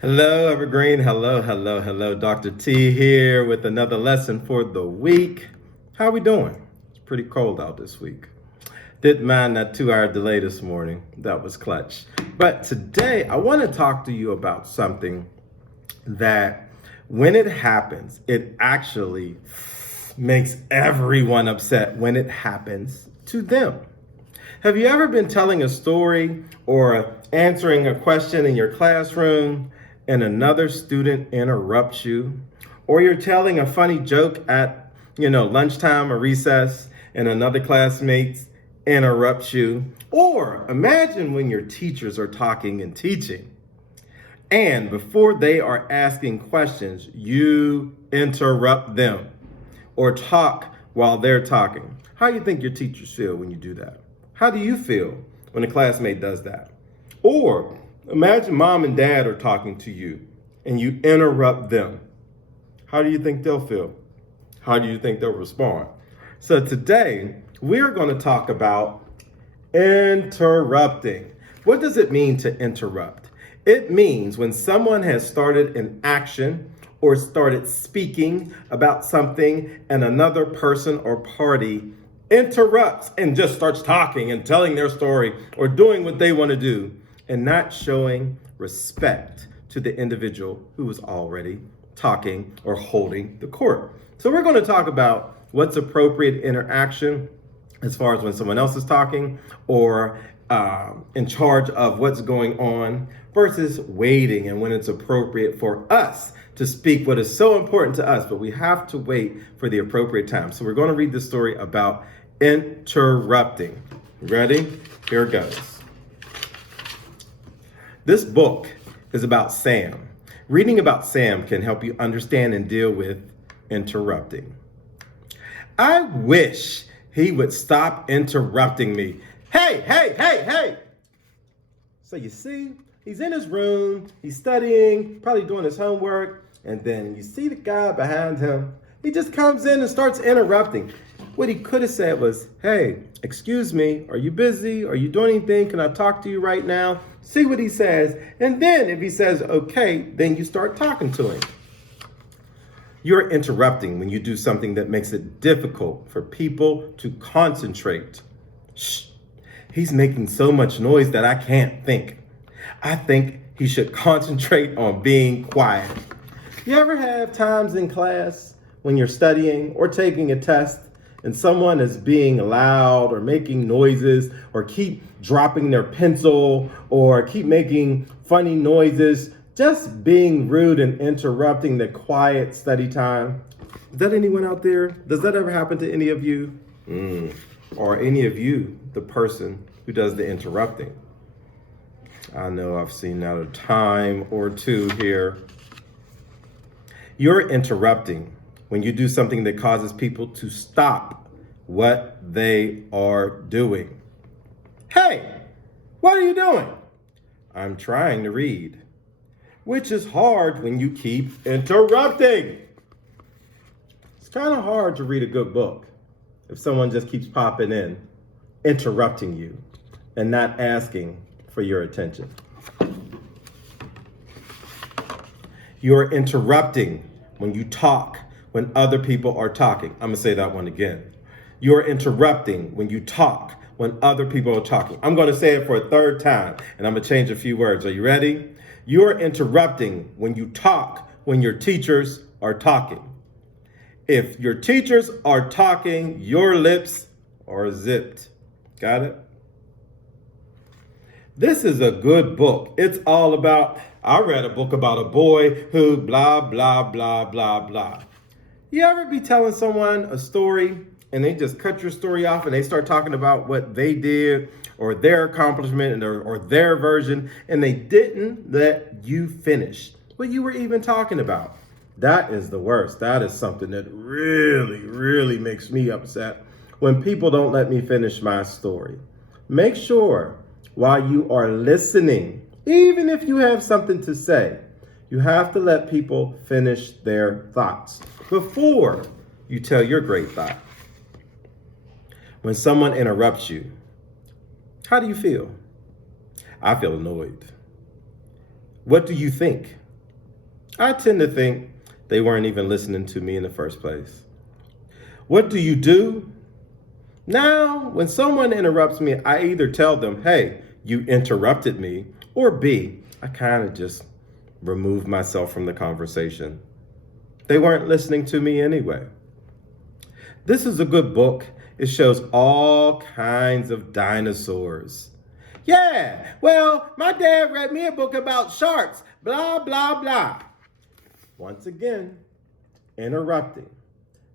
Hello, Evergreen. Hello, hello, hello. Dr. T here with another lesson for the week. How we doing? It's pretty cold out this week. Didn't mind that 2-hour delay this morning. That was clutch. But today I want to talk to you about something that when it happens, it actually makes everyone upset when it happens to them. Have you ever been telling a story or answering a question in your classroom and another student interrupts you? Or you're telling a funny joke at, lunchtime or recess and another classmate interrupts you? Or imagine when your teachers are talking and teaching, and before they are asking questions, you interrupt them or talk while they're talking. How do you think your teachers feel when you do that? How do you feel when a classmate does that? Or imagine mom and dad are talking to you and you interrupt them. How do you think they'll feel? How do you think they'll respond? So today we're going to talk about interrupting. What does it mean to interrupt? It means when someone has started an action or started speaking about something and another person or party interrupts and just starts talking and telling their story or doing what they want to do and not showing respect to the individual who was already talking or holding the court. So we're going to talk about what's appropriate interaction as far as when someone else is talking or in charge of what's going on versus waiting and when it's appropriate for us to speak what is so important to us, but we have to wait for the appropriate time. So we're going to read this story about interrupting. Ready? Here it goes. This book is about Sam. Reading about Sam can help you understand and deal with interrupting. I wish he would stop interrupting me. Hey, hey, hey, hey. So you see, he's in his room, he's studying, probably doing his homework, and then you see the guy behind him. He just comes in and starts interrupting. What he could have said was, hey, excuse me, are you busy? Are you doing anything? Can I talk to you right now? See what he says. And then if he says, okay, then you start talking to him. You're interrupting when you do something that makes it difficult for people to concentrate. Shh. He's making so much noise that I can't think. I think he should concentrate on being quiet. You ever have times in class when you're studying or taking a test and someone is being loud or making noises or keep dropping their pencil or keep making funny noises, just being rude and interrupting the quiet study time? Is that anyone out there? Does that ever happen to any of you? Or any of you, the person who does the interrupting? I know I've seen that a time or two here. You're interrupting when you do something that causes people to stop what they are doing. Hey, what are you doing? I'm trying to read. Which is hard when you keep interrupting. It's kind of hard to read a good book if someone just keeps popping in, interrupting you, and not asking for your attention. You're interrupting when you talk when other people are talking. I'm gonna say that one again. You're interrupting when you talk when other people are talking. I'm gonna say it for a third time, and I'm gonna change a few words. Are you ready? You're interrupting when you talk when your teachers are talking. If your teachers are talking, your lips are zipped. Got it? This is a good book. It's all about, I read a book about a boy who blah, blah, blah, blah, blah. You ever be telling someone a story and they just cut your story off and they start talking about what they did or their accomplishment or their version, and they didn't let you finish what you were even talking about? That is the worst. That is something that really, really makes me upset when people don't let me finish my story. Make sure while you are listening, even if you have something to say, you have to let people finish their thoughts before you tell your great thought. When someone interrupts you, how do you feel? I feel annoyed. What do you think I tend to think they weren't even listening to me in the first place. What do you do? Now, when someone interrupts me, I either tell them, hey, you interrupted me, or B, I kind of just remove myself from the conversation. They weren't listening to me anyway. This is a good book. It shows all kinds of dinosaurs. Yeah, well, my dad read me a book about sharks, blah, blah, blah. Once again, interrupting.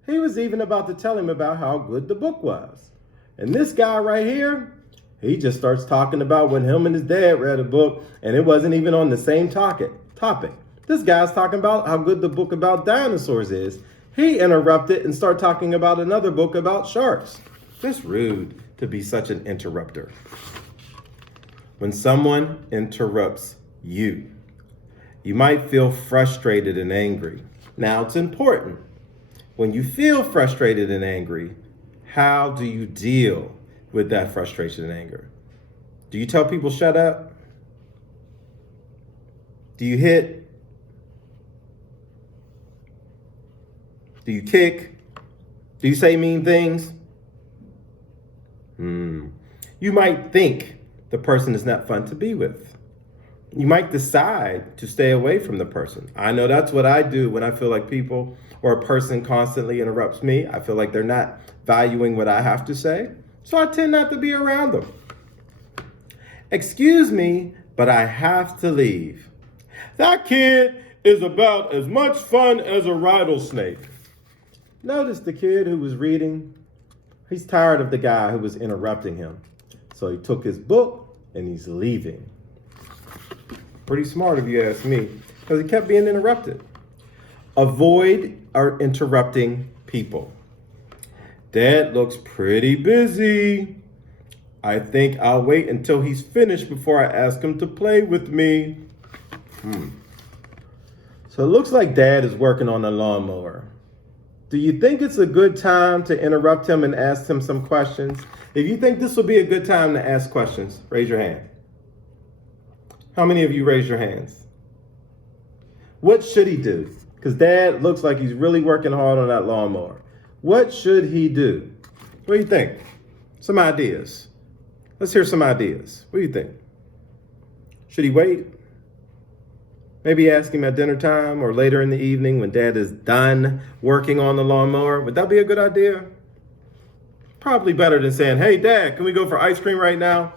He was even about to tell him about how good the book was. And this guy right here, he just starts talking about when him and his dad read a book and it wasn't even on the same topic. This guy's talking about how good the book about dinosaurs is. He interrupted and started talking about another book about sharks. Just rude to be such an interrupter. When someone interrupts you, you might feel frustrated and angry. Now, it's important. When you feel frustrated and angry, how do you deal with that frustration and anger? Do you tell people shut up? Do you hit? Do you kick? Do you say mean things? You might think the person is not fun to be with. You might decide to stay away from the person. I know that's what I do when I feel like people or a person constantly interrupts me. I feel like they're not valuing what I have to say, so I tend not to be around them. Excuse me, but I have to leave. That kid is about as much fun as a rattlesnake. Notice the kid who was reading, he's tired of the guy who was interrupting him. So he took his book and he's leaving. Pretty smart if you ask me, because he kept being interrupted. Avoid or interrupting people. Dad looks pretty busy. I think I'll wait until he's finished before I ask him to play with me. So it looks like Dad is working on a lawnmower. Do you think it's a good time to interrupt him and ask him some questions? If you think this will be a good time to ask questions, raise your hand. How many of you raise your hands? What should he do? Because Dad looks like he's really working hard on that lawnmower. What should he do? What do you think? Some ideas. Let's hear some ideas. What do you think? Should he wait? Maybe ask him at dinner time or later in the evening when Dad is done working on the lawnmower. Would that be a good idea? Probably better than saying, hey, Dad, can we go for ice cream right now?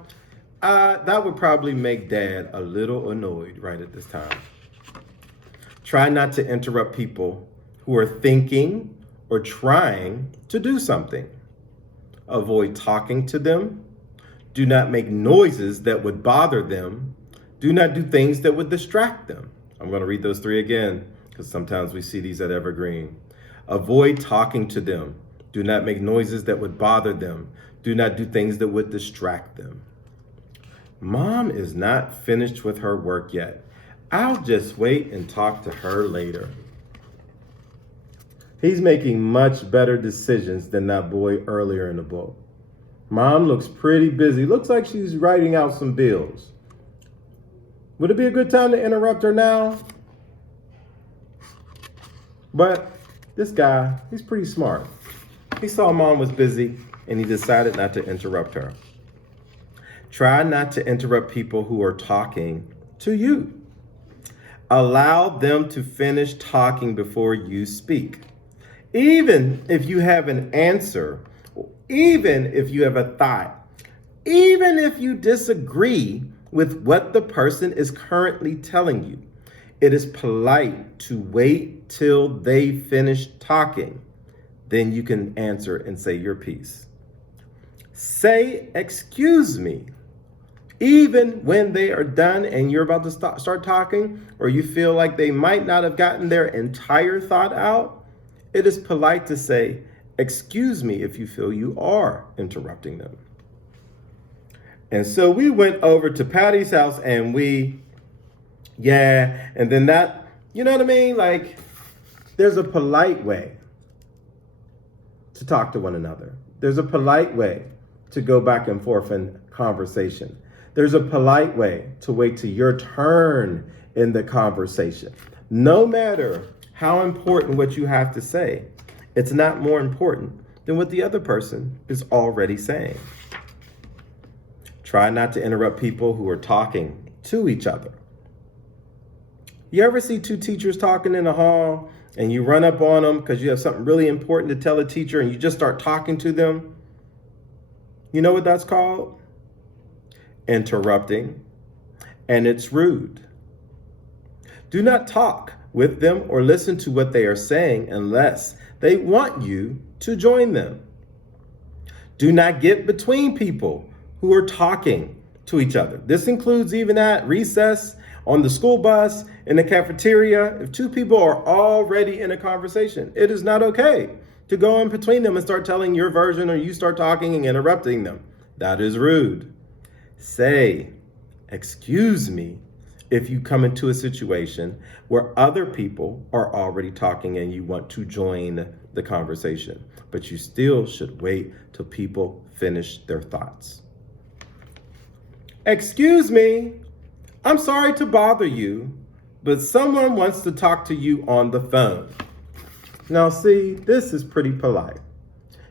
That would probably make Dad a little annoyed right at this time. Try not to interrupt people who are thinking or trying to do something. Avoid talking to them. Do not make noises that would bother them. Do not do things that would distract them. I'm going to read those three again because sometimes we see these at Evergreen. Avoid talking to them. Do not make noises that would bother them. Do not do things that would distract them. Mom is not finished with her work yet. I'll just wait and talk to her later. He's making much better decisions than that boy earlier in the book. Mom looks pretty busy. Looks like she's writing out some bills. Would it be a good time to interrupt her now? But this guy, he's pretty smart. He saw Mom was busy and he decided not to interrupt her. Try not to interrupt people who are talking to you. Allow them to finish talking before you speak. Even if you have an answer, even if you have a thought, even if you disagree with what the person is currently telling you, it is polite to wait till they finish talking. Then you can answer and say your piece. Say, excuse me. Even when they are done and you're about to start talking, or you feel like they might not have gotten their entire thought out, it is polite to say, excuse me if you feel you are interrupting them. And so we went over to Patty's house and and then that, you know what I mean? Like, there's a polite way to talk to one another. There's a polite way to go back and forth in conversation. There's a polite way to wait till your turn in the conversation. No matter how important what you have to say, it's not more important than what the other person is already saying. Try not to interrupt people who are talking to each other. You ever see two teachers talking in the hall and you run up on them because you have something really important to tell a teacher and you just start talking to them? You know what that's called? Interrupting. And it's rude. Do not talk with them or listen to what they are saying unless they want you to join them. Do not get between people who are talking to each other. This includes even at recess, on the school bus, in the cafeteria. If two people are already in a conversation, it is not okay to go in between them and start telling your version, or you start talking and interrupting them. That is rude. Say, "Excuse me," if you come into a situation where other people are already talking and you want to join the conversation, but you still should wait till people finish their thoughts. "Excuse me, I'm sorry to bother you, but someone wants to talk to you on the phone." Now see, this is pretty polite.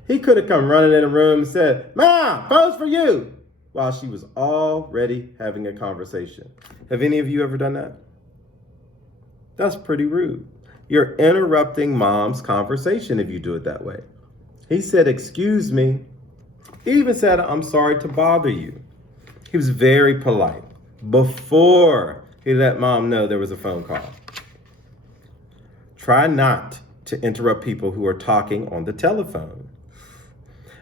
He could have come running in the room and said, "Mom, phone's for you," while she was already having a conversation. Have any of you ever done that? That's pretty rude. You're interrupting mom's conversation if you do it that way. He said, "Excuse me." He even said, "I'm sorry to bother you." He was very polite before he let mom know there was a phone call. Try not to interrupt people who are talking on the telephone.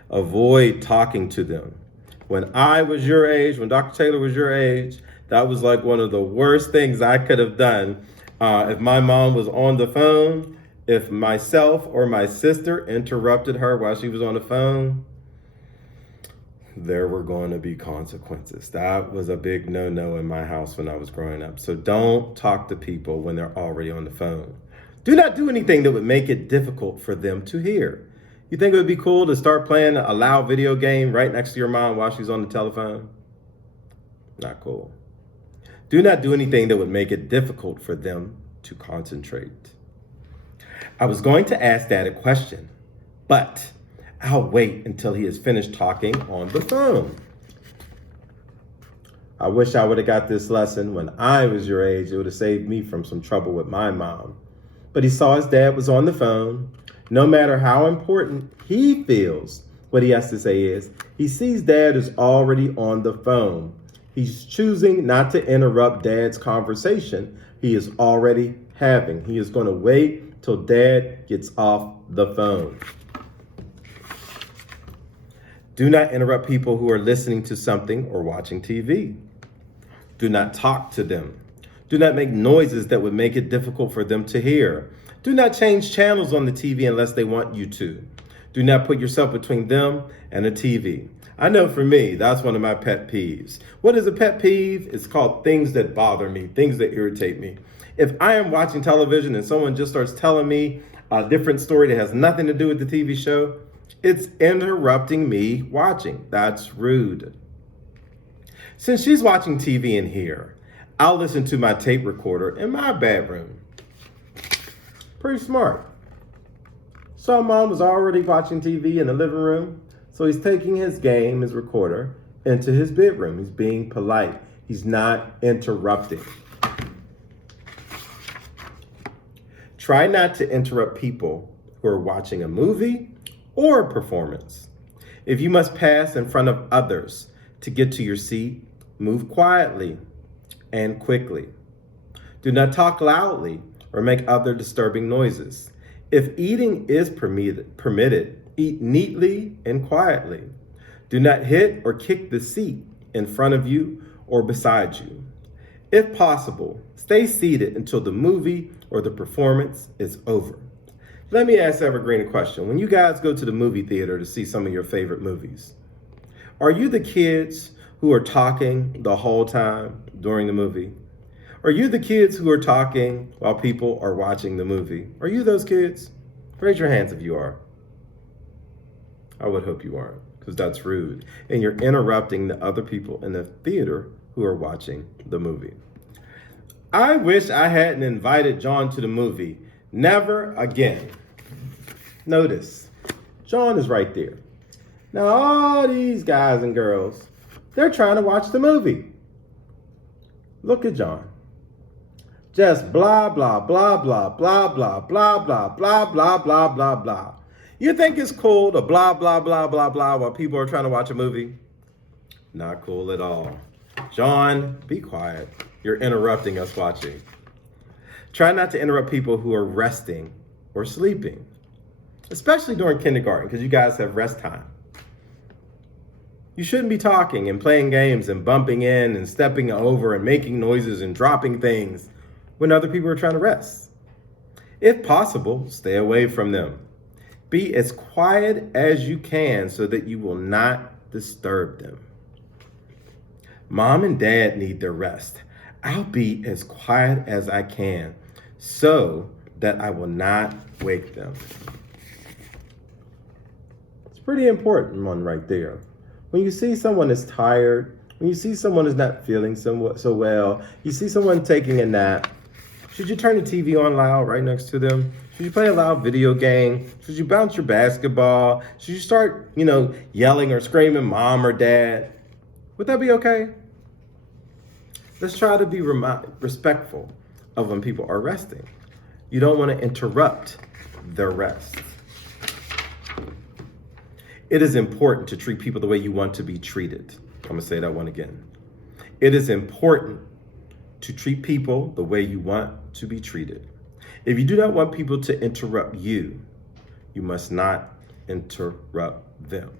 Avoid talking to them. When I was your age, when Dr. Taylor was your age, that was like one of the worst things I could have done. If my mom was on the phone, if myself or my sister interrupted her while she was on the phone, there were going to be consequences. That was a big no-no in my house when I was growing up. So don't talk to people when they're already on the phone. Do not do anything that would make it difficult for them to hear. You think it would be cool to start playing a loud video game right next to your mom while she's on the telephone? Not cool. Do not do anything that would make it difficult for them to concentrate. I was going to ask Dad a question, but I'll wait until he has finished talking on the phone. I wish I would have got this lesson when I was your age. It would have saved me from some trouble with my mom. But he saw his dad was on the phone. No matter how important he feels what he has to say is, he sees Dad is already on the phone. He's choosing not to interrupt Dad's conversation he is already having. He is going to wait till Dad gets off the phone. Do not interrupt people who are listening to something or watching TV. Do not talk to them. Do not make noises that would make it difficult for them to hear. Do not change channels on the TV unless they want you to. Do not put yourself between them and the TV. I know for me, that's one of my pet peeves. What is a pet peeve? It's called things that bother me, things that irritate me. If I am watching television and someone just starts telling me a different story that has nothing to do with the TV show, it's interrupting me watching. That's rude. Since she's watching TV in here, I'll listen to my tape recorder in my bedroom. Pretty smart. So Mom was already watching TV in the living room, so he's taking his game, his recorder, into his bedroom. He's being polite. He's not interrupting. Try not to interrupt people who are watching a movie or a performance. If you must pass in front of others to get to your seat, move quietly and quickly. Do not talk loudly or make other disturbing noises. If eating is permitted, eat neatly and quietly. Do not hit or kick the seat in front of you or beside you. If possible, stay seated until the movie or the performance is over. Let me ask Evergreen a question. When you guys go to the movie theater to see some of your favorite movies, are you the kids who are talking the whole time during the movie? Are you the kids who are talking while people are watching the movie? Are you those kids? Raise your hands if you are. I would hope you aren't, because that's rude. And you're interrupting the other people in the theater who are watching the movie. I wish I hadn't invited John to the movie. Never again. Notice, John is right there. Now, all these guys and girls, they're trying to watch the movie. Look at John. Just blah, blah, blah, blah, blah, blah, blah, blah, blah, blah, blah, blah, blah. You think it's cool to blah, blah, blah, blah, blah while people are trying to watch a movie? Not cool at all. John, be quiet. You're interrupting us watching. Try not to interrupt people who are resting or sleeping, especially during kindergarten, because you guys have rest time. You shouldn't be talking and playing games and bumping in and stepping over and making noises and dropping things when other people are trying to rest. If possible, stay away from them. Be as quiet as you can so that you will not disturb them. Mom and Dad need their rest. I'll be as quiet as I can so that I will not wake them. It's pretty important one right there. When you see someone is tired, when you see someone is not feeling so well, you see someone taking a nap, should you turn the TV on loud right next to them? Should you play a loud video game? Should you bounce your basketball? Should you start, yelling or screaming mom or dad? Would that be okay? Let's try to be respectful of when people are resting. You don't want to interrupt their rest. It is important to treat people the way you want to be treated. I'm going to say that one again. It is important to treat people the way you want to be treated. If you do not want people to interrupt you, you must not interrupt them.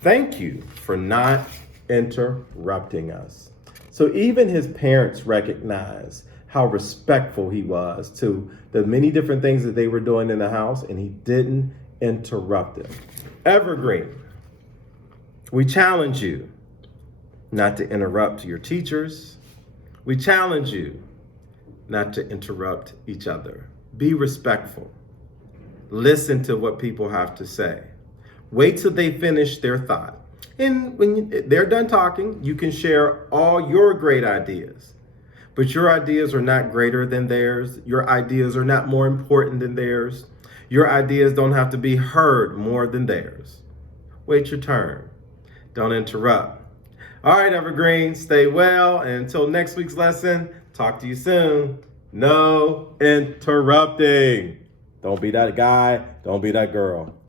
Thank you for not interrupting us. So even his parents recognized how respectful he was to the many different things that they were doing in the house, and he didn't interrupt them. Evergreen, we challenge you not to interrupt your teachers. We challenge you not to interrupt each other. Be respectful. Listen to what people have to say. Wait till they finish their thought. And when they're done talking, you can share all your great ideas. But your ideas are not greater than theirs. Your ideas are not more important than theirs. Your ideas don't have to be heard more than theirs. Wait your turn. Don't interrupt. All right, Evergreen, stay well. And until next week's lesson, talk to you soon. No interrupting. Don't be that guy. Don't be that girl.